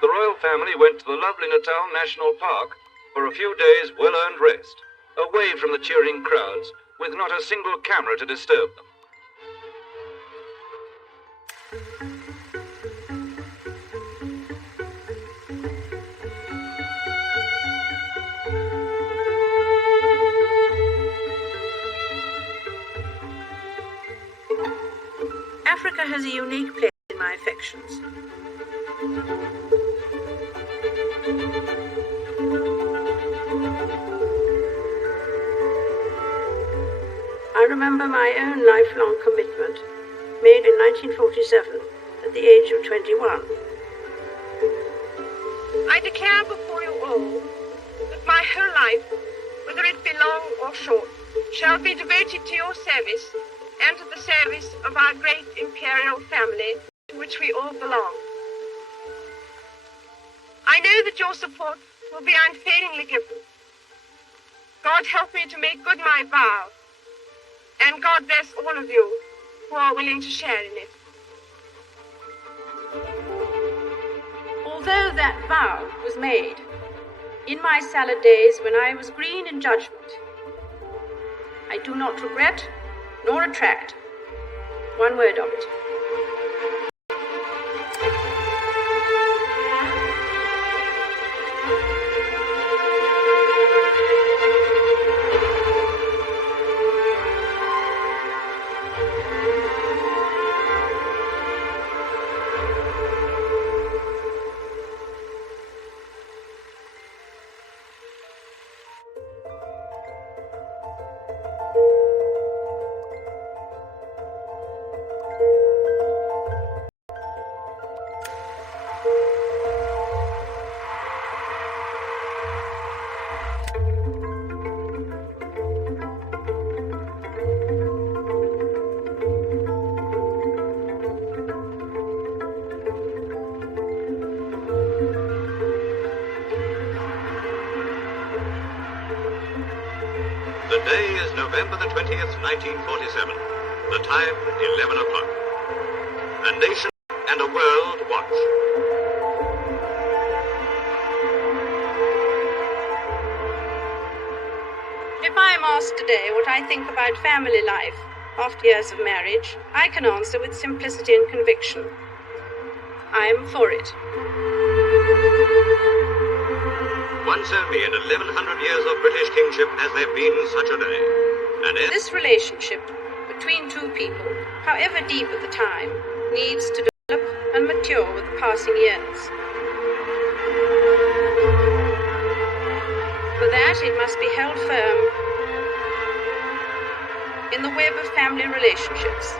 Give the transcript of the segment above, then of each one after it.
The royal family went to the lovely Natal National Park for a few days' well-earned rest, away from the cheering crowds, with not a single camera to disturb them. Africa has a unique place in my affections. I remember my own lifelong commitment, made in 1947 at the age of 21. I declare before you all that my whole life, whether it be long or short, shall be devoted to your service and to the service of our great imperial family to which we all belong. I know that your support will be unfailingly given. God help me to make good my vow, and God bless all of you who are willing to share in it. Although that vow was made in my salad days when I was green in judgment, I do not regret nor retract one word of it. The day is November the 20th, 1947. The time, 11 o'clock. A nation and a world watch. If I am asked today what I think about family life after years of marriage, I can answer with simplicity and conviction. I am for it. Once only in 1100 years of British kingship has there been such a day. And this relationship between two people, however deep at the time, needs to develop and mature with the passing years. For that, it must be held firm in the web of family relationships.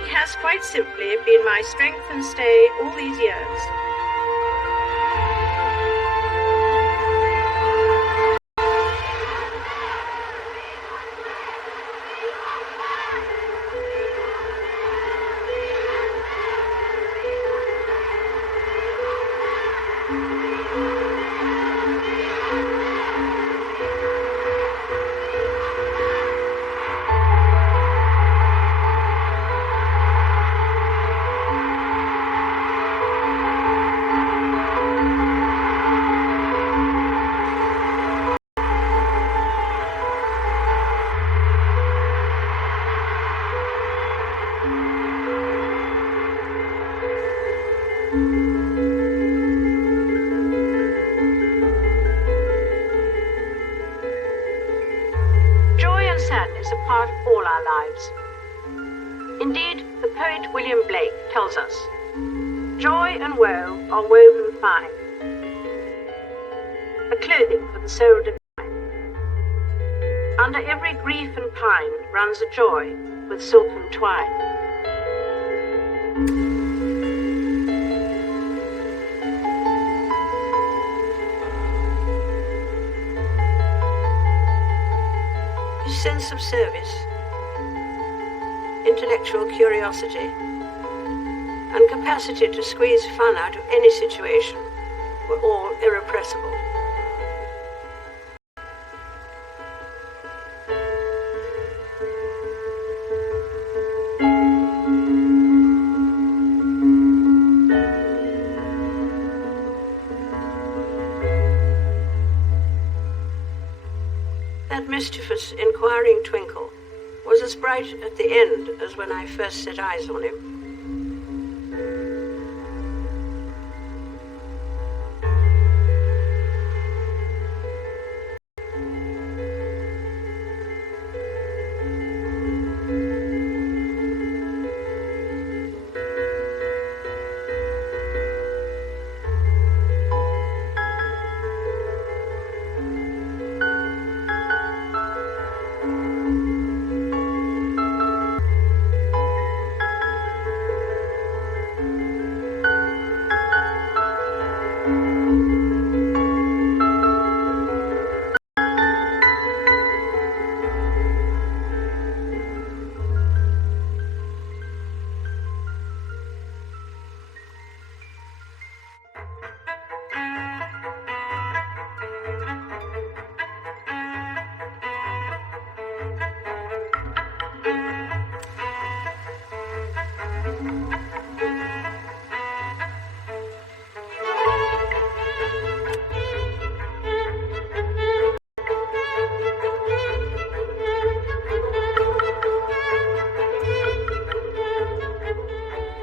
It has quite simply been my strength and stay all these years. Sadness a part of all our lives. Indeed, the poet William Blake tells us, joy and woe are woven fine, a clothing for the soul divine. Under every grief and pine runs a joy with silken twine. Sense of service, intellectual curiosity, and capacity to squeeze fun out of any situation were all irrepressible. that mischievous, inquiring twinkle was as bright at the end as when I first set eyes on him.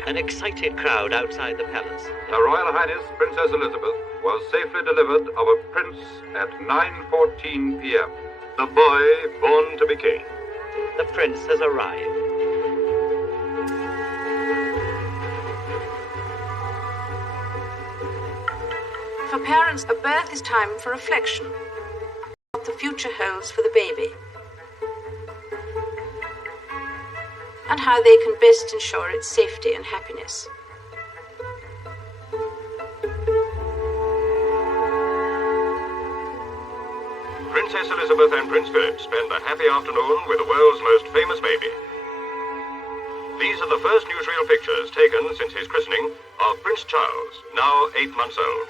An excited crowd outside the palace. Her Royal Highness Princess Elizabeth was safely delivered of a prince at 9:14 p.m. The boy born to be king. The prince has arrived. For parents, a birth is time for reflection. What the future holds for the baby. And how they can best ensure its safety and happiness. Princess Elizabeth and Prince Philip spend a happy afternoon with the world's most famous baby. These are the first newsreel pictures taken since his christening of Prince Charles, now 8 months old,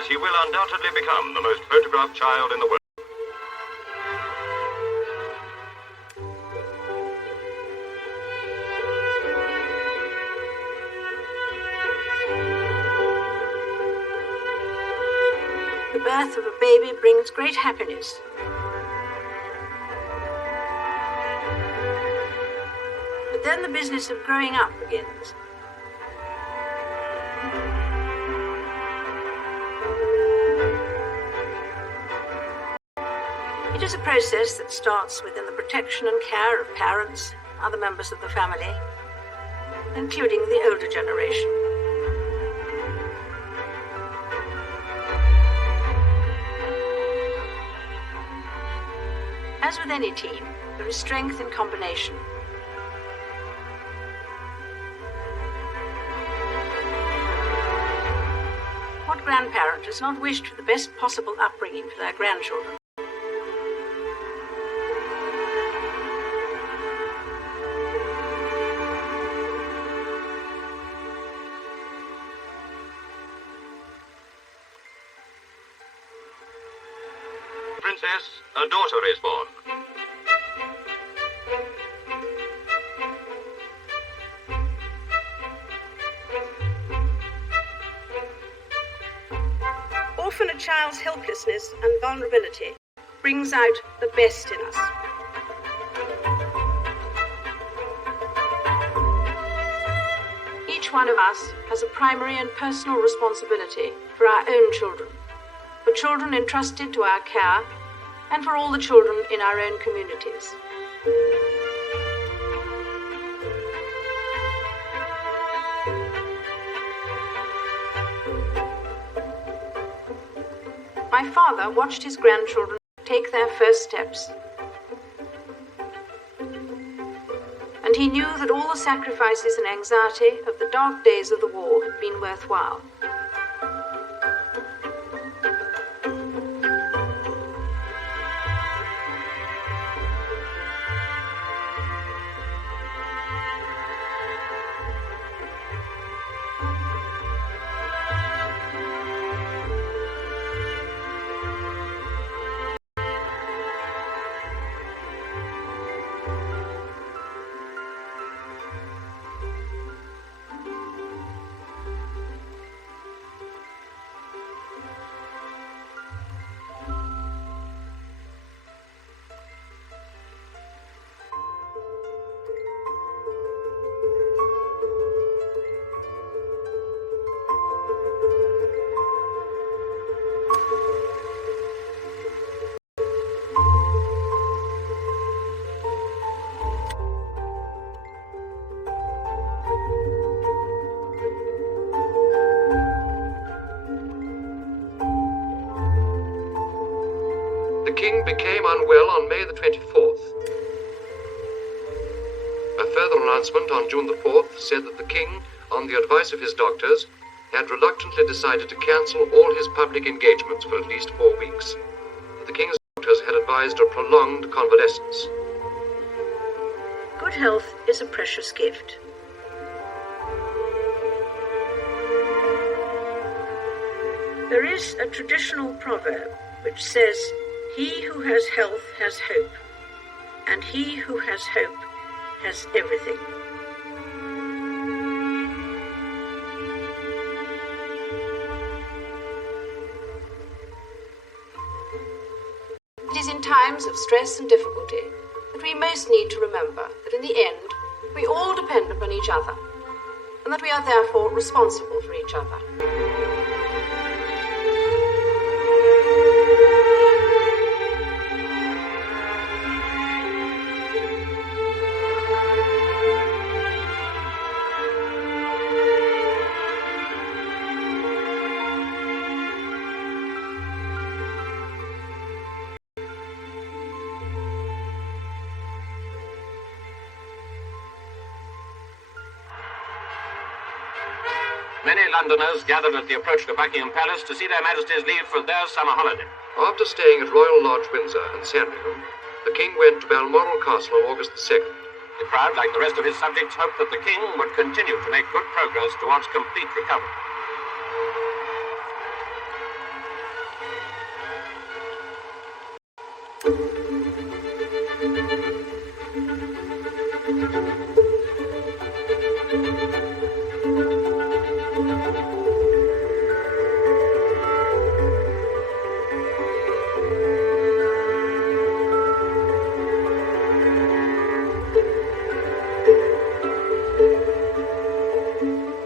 as he will undoubtedly become the most photographed child in the world. The birth of a baby brings great happiness. But then the business of growing up begins. It is a process that starts within the protection and care of parents, other members of the family, including the older generation. As with any team, there is strength in combination. What grandparent has not wished for the best possible upbringing for their grandchildren? Princess, a daughter is born. Often a child's helplessness and vulnerability brings out the best in us. Each one of us has a primary and personal responsibility for our own children, for children entrusted to our care, and for all the children in our own communities. My father watched his grandchildren take their first steps. And he knew that all the sacrifices and anxiety of the dark days of the war had been worthwhile. king became unwell on May the 24th. A further announcement on June the 4th said that the king, on the advice of his doctors, had reluctantly decided to cancel all his public engagements for at least 4 weeks. The king's doctors had advised a prolonged convalescence. Good health is a precious gift. There is a traditional proverb which says, "He who has health has hope, and he who has hope has everything." It is in times of stress and difficulty that we most need to remember that in the end we all depend upon each other, and that we are therefore responsible for each other. Many Londoners gathered at the approach to Buckingham Palace to see their Majesties leave for their summer holiday. After staying at Royal Lodge, Windsor and Sandringham, the king went to Balmoral Castle on August the 2nd. The crowd, like the rest of his subjects, hoped that the king would continue to make good progress towards complete recovery.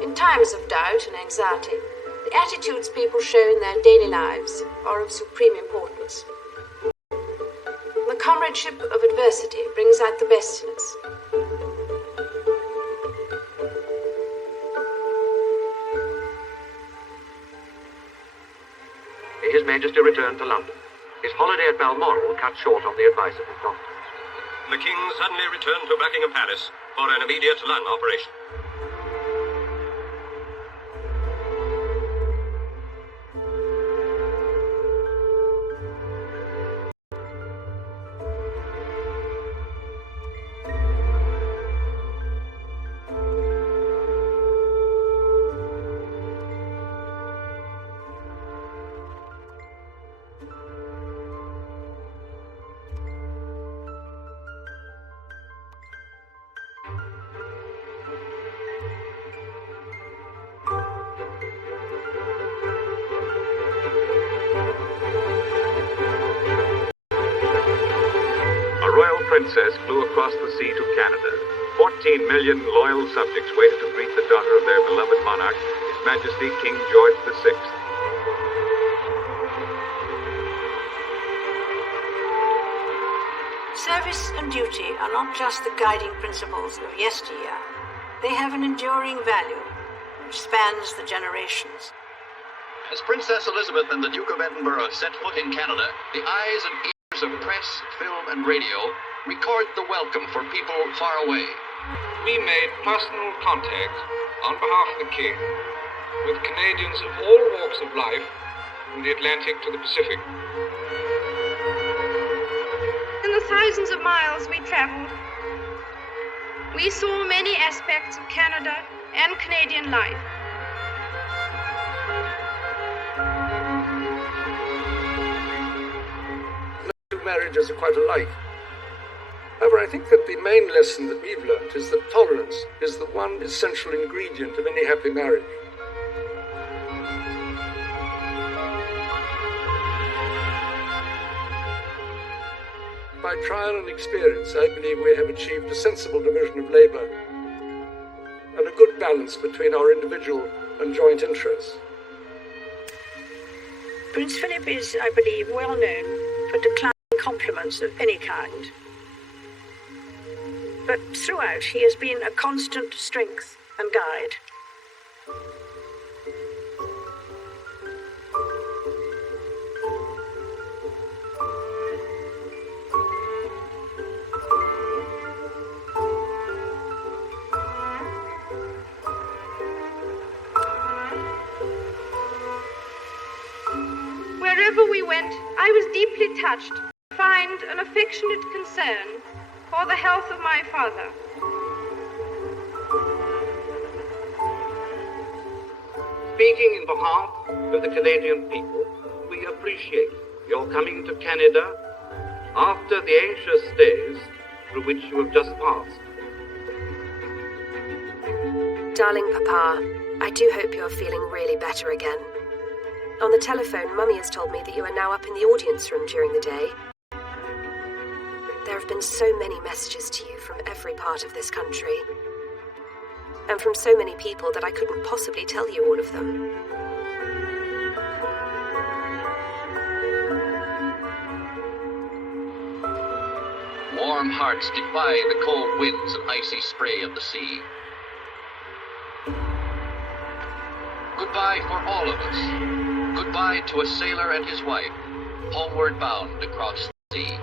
In times of doubt and anxiety, the attitudes people show in their daily lives are of supreme importance. The comradeship of adversity brings out the best in us. His Majesty returned to London. His holiday at Balmoral cut short on the advice of his doctors. The king suddenly returned to Buckingham Palace for an immediate lung operation. Royal princess flew across the sea to Canada. 14 million loyal subjects waited to greet the daughter of their beloved monarch, His Majesty King George VI. Service and duty are not just the guiding principles of yesteryear. They have an enduring value which spans the generations. As Princess Elizabeth and the Duke of Edinburgh set foot in Canada, the eyes and ears of press, film, and radio record the welcome for people far away. We made personal contact on behalf of the King with Canadians of all walks of life, from the Atlantic to the Pacific. In the thousands of miles we traveled, we saw many aspects of Canada and Canadian life. Two marriages are quite alike. However, I think that the main lesson that we've learnt is that tolerance is the one essential ingredient of any happy marriage. By trial and experience, I believe we have achieved a sensible division of labour and a good balance between our individual and joint interests. Prince Philip is, I believe, well known for declining compliments of any kind. But throughout, he has been a constant strength and guide. went, I was deeply touched to find an affectionate concern for the health of my father. Speaking in behalf of the Canadian people, we appreciate your coming to Canada after the anxious days through which you have just passed. Darling Papa, I do hope you're feeling really better again. On the telephone, Mummy has told me that you are now up in the audience room during the day. There have been so many messages to you from every part of this country, and from so many people that I couldn't possibly tell you all of them. Warm hearts defy the cold winds and icy spray of the sea. Goodbye for all of us. Goodbye to a sailor and his wife, homeward bound across the sea.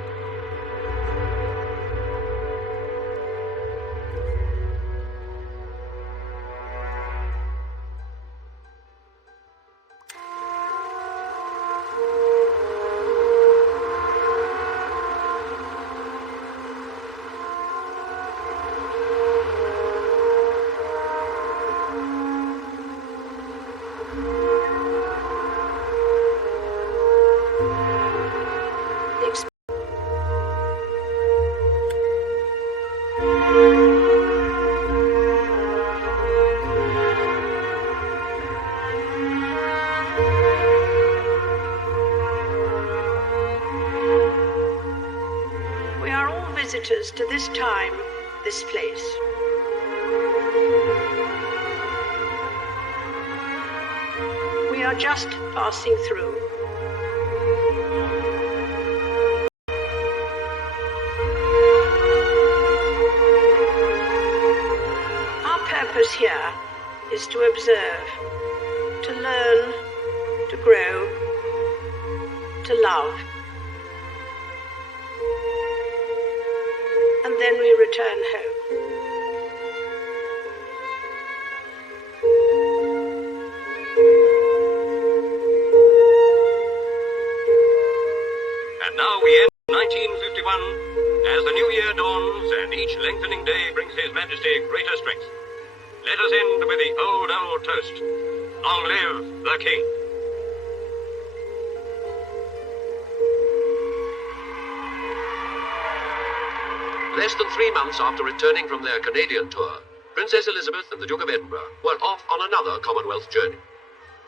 We are all visitors to this time, this place. We are just passing through. Our purpose here is to observe, to learn, to grow, to love. And then we return home. And now we end 1951 as the new year dawns and each lengthening day brings His Majesty greater strength. Let us end with the old toast. Long live the King. Less than 3 months after returning from their Canadian tour, Princess Elizabeth and the Duke of Edinburgh were off on another Commonwealth journey.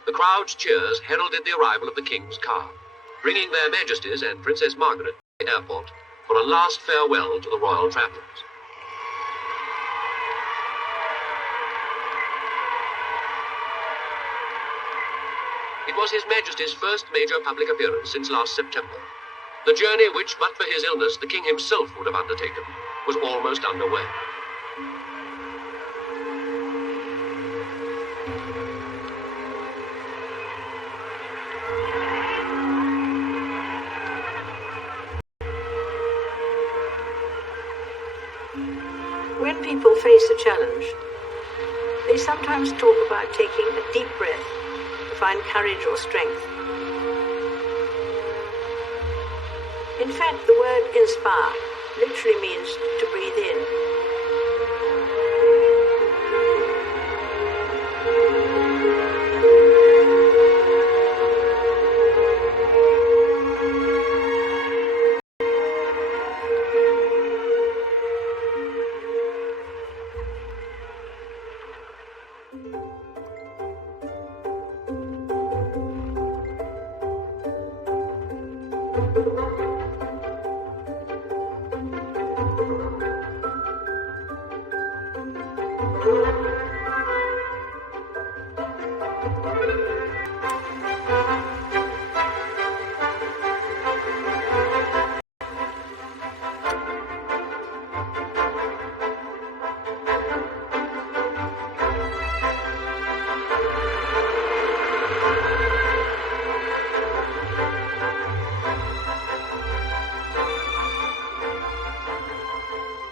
The crowd's cheers heralded the arrival of the King's car, bringing their Majesties and Princess Margaret to the airport for a last farewell to the royal travellers. It was His Majesty's first major public appearance since last September. The journey which, but for his illness, the King himself would have undertaken, was almost underway. When people face a challenge, they sometimes talk about taking a deep breath to find courage or strength. In fact, the word inspire literally means to breathe in.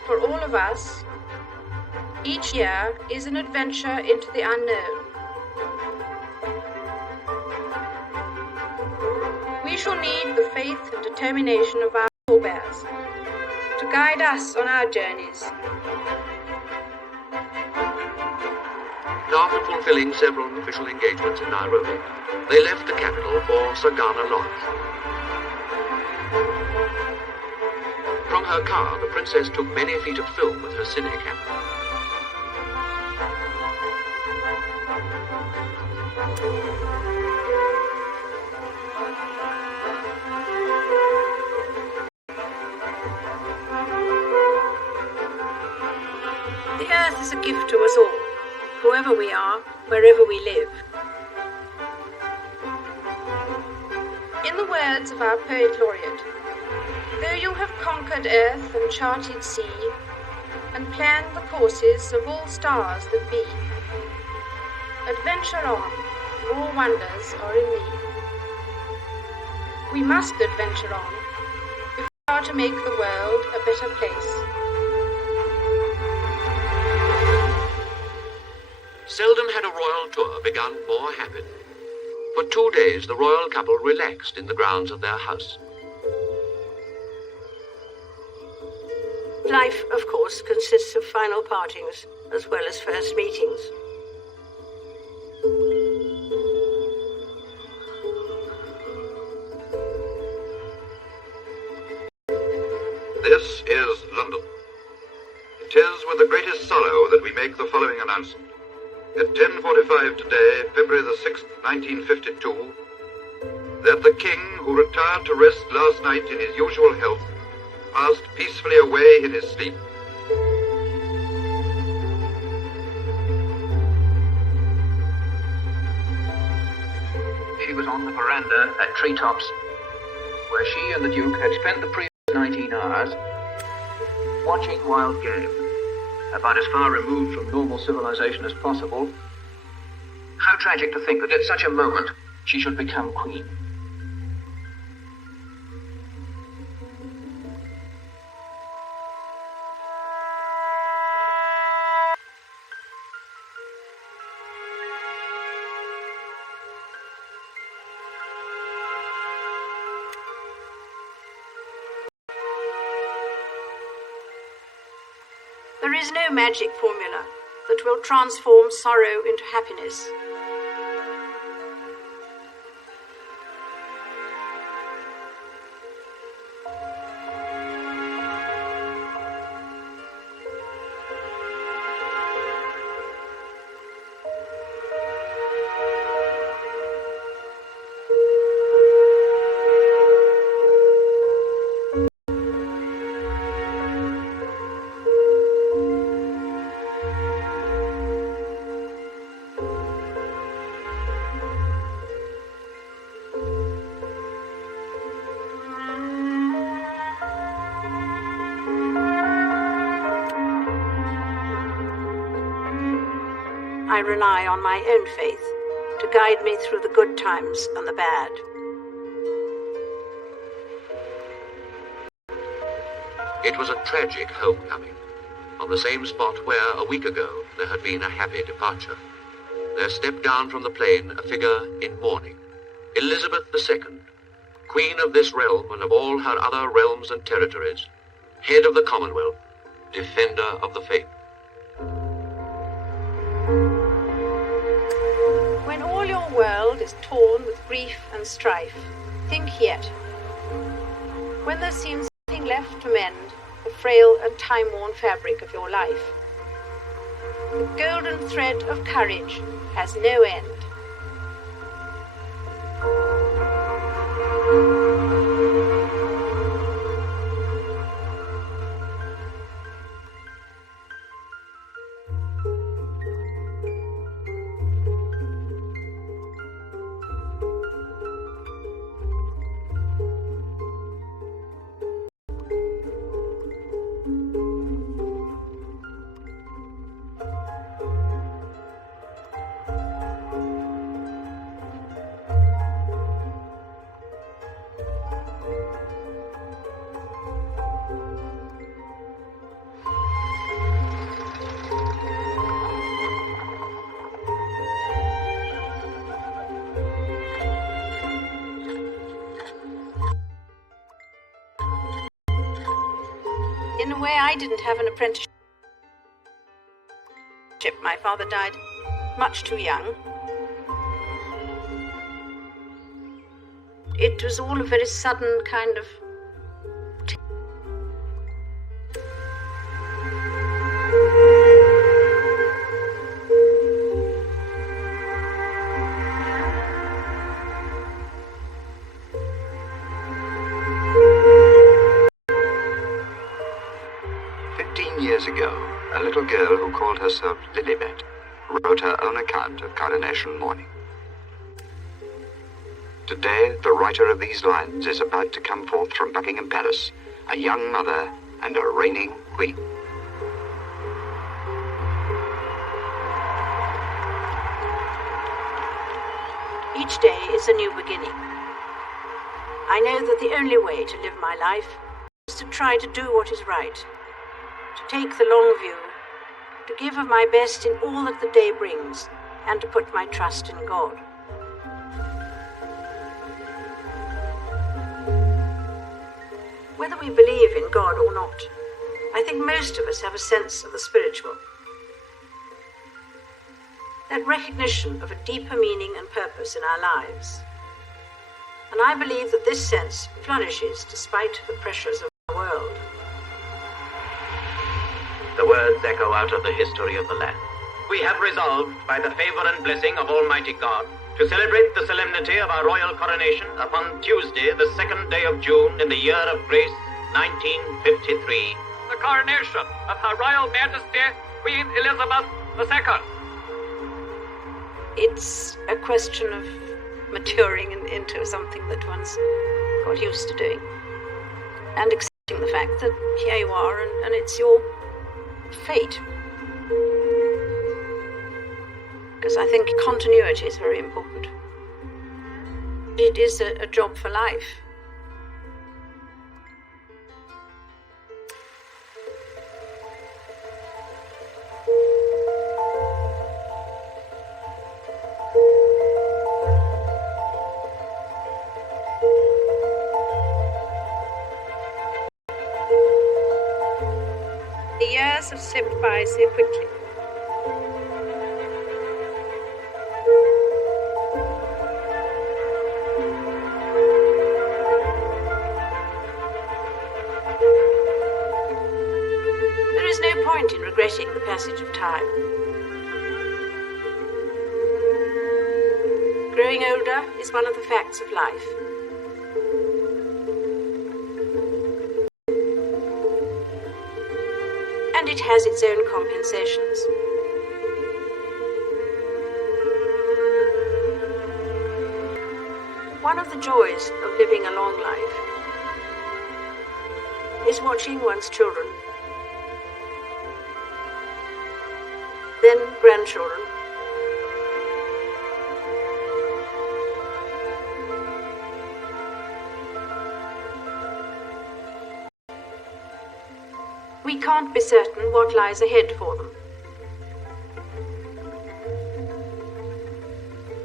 For all of us, each year is an adventure into the unknown. We shall need the faith and determination of our forebears to guide us on our journeys. After fulfilling several official engagements in Nairobi, they left the capital for Sagana Lodge. From her car, the princess took many feet of film with her cine camera. The earth is a gift to us all, whoever we are, wherever we live. In the words of our poet laureate, though you have conquered earth and charted sea, and planned the courses of all stars that be, adventure on, more wonders are in thee. We must adventure on, if we are to make the world a better place. Seldom had a royal tour begun more happily. For 2 days, the royal couple relaxed in the grounds of their house. Life, of course, consists of final partings, as well as first meetings. This is London. It is with the greatest sorrow that we make the following announcement. At 10:45 today, February the 6th, 1952, that the King, who retired to rest last night in his usual health, passed peacefully away in his sleep. She was on the veranda at Treetops, where she and the Duke had spent the previous 19 hours watching wild game. About as far removed from normal civilization as possible. How tragic to think that at such a moment she should become queen. There is no magic formula that will transform sorrow into happiness. I rely on my own faith to guide me through the good times and the bad. It was a tragic homecoming, on the same spot where, a week ago, there had been a happy departure. There stepped down from the plane a figure in mourning, Elizabeth II, Queen of this realm and of all her other realms and territories, head of the Commonwealth, defender of the faith. When all your world is torn with grief and strife, think yet. When there seems nothing left to mend the frail and time-worn fabric of your life, the golden thread of courage has no end. In a way, I didn't have an apprenticeship. My father died much too young. It was all a very sudden kind of... Years ago, a little girl who called herself Lilibet wrote her own account of Coronation morning. Today, the writer of these lines is about to come forth from Buckingham Palace, a young mother and a reigning queen. Each day is a new beginning. I know that the only way to live my life is to try to do what is right. To take the long view, to give of my best in all that the day brings, and to put my trust in God. Whether we believe in God or not, I think most of us have a sense of the spiritual. That recognition of a deeper meaning and purpose in our lives. And I believe that this sense flourishes despite the pressures of the world. The words echo out of the history of the land. We have resolved, by the favor and blessing of Almighty God, to celebrate the solemnity of our royal coronation upon Tuesday, the 2nd day of June, in the year of grace 1953. The coronation of Her Royal Majesty, Queen Elizabeth II. It's a question of maturing into something that one's got used to doing. And accepting the fact that here you are and it's your fate. Because I think continuity is very important. It is a job for life. The years have slipped by so quickly. There is no point in regretting the passage of time. Growing older is one of the facts of life. And it has its own compensations. One of the joys of living a long life is watching one's children, then grandchildren, we can't be certain what lies ahead for them.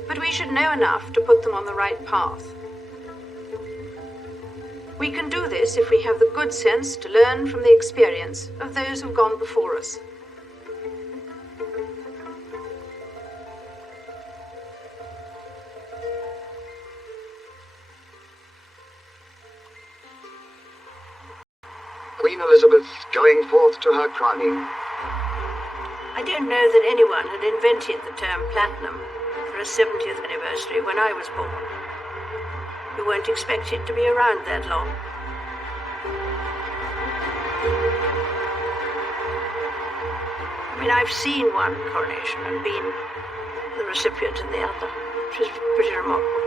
But we should know enough to put them on the right path. We can do this if we have the good sense to learn from the experience of those who've gone before us. Queen Elizabeth going forth to her crowning. I don't know that anyone had invented the term platinum for a 70th anniversary when I was born. You weren't expected to be around that long. I mean, I've seen one coronation and been the recipient in the other, which is pretty remarkable.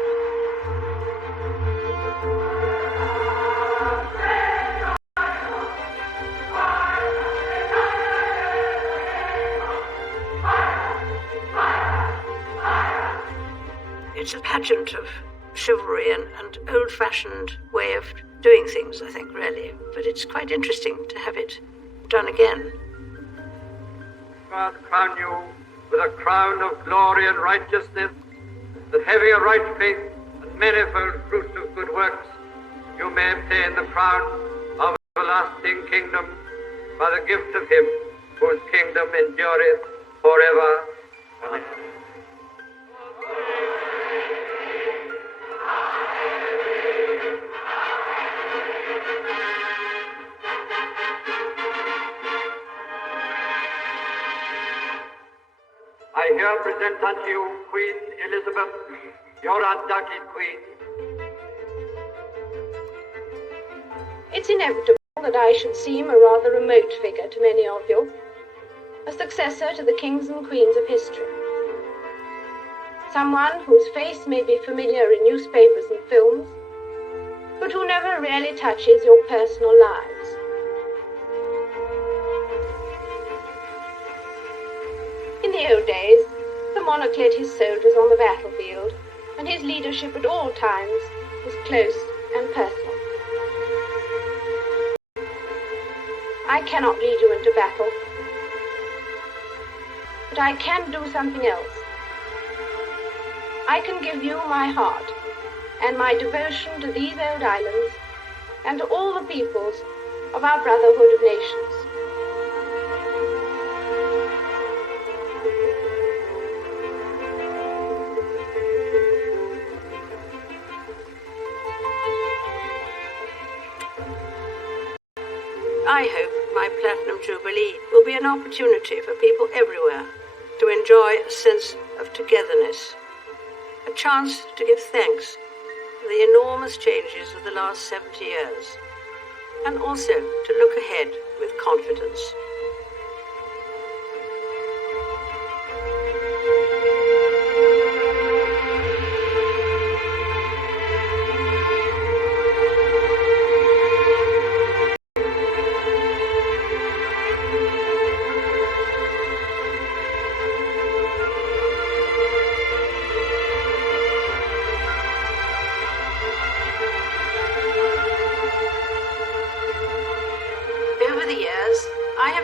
It's a pageant of chivalry and old-fashioned way of doing things, I think, really. But it's quite interesting to have it done again. God crown you with a crown of glory and righteousness, that having a right faith and manifold fruit of good works, you may obtain the crown of everlasting kingdom by the gift of him whose kingdom endureth forever. Amen. I here present unto you Queen Elizabeth, your undoubted queen. It's inevitable that I should seem a rather remote figure to many of you, a successor to the kings and queens of history. Someone whose face may be familiar in newspapers and films, but who never really touches your personal lives. In the old days, the monarch led his soldiers on the battlefield, and his leadership at all times was close and personal. I cannot lead you into battle, but I can do something else. I can give you my heart and my devotion to these old islands and to all the peoples of our brotherhood of nations. I hope my Platinum Jubilee will be an opportunity for people everywhere to enjoy a sense of togetherness, a chance to give thanks for the enormous changes of the last 70 years, and also to look ahead with confidence.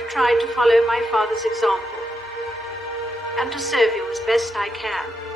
Tried to follow my father's example and to serve you as best I can.